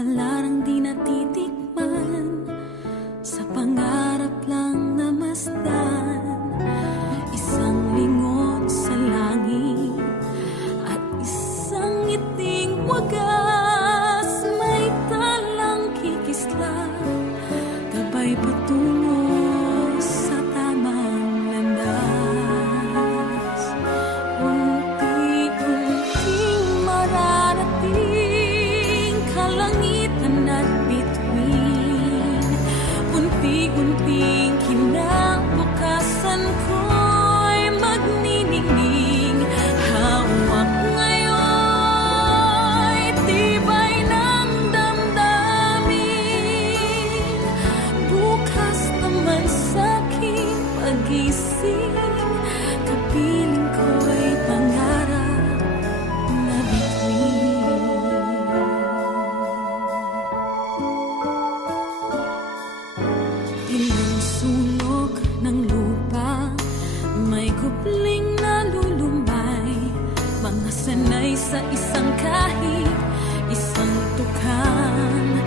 palarang di natitikman, sa pangarap lang namasdan. Isang lingon sa langit at isang ngiting wagas, may talang kikisla, gabay patungo sa tamang landas. Unti-unting mararating kalangitan at bituin, unti-unting kinabukasan ko'y magniningning. Hawak ngayon'y tibay ng damdamin, bukas naman sa'king pag-ising, kapiling ko'y pangarap na bituin. Ilang sulok ng lupa, may kupling na lulumbay, mga sanay sa isang kahig, isang tukan,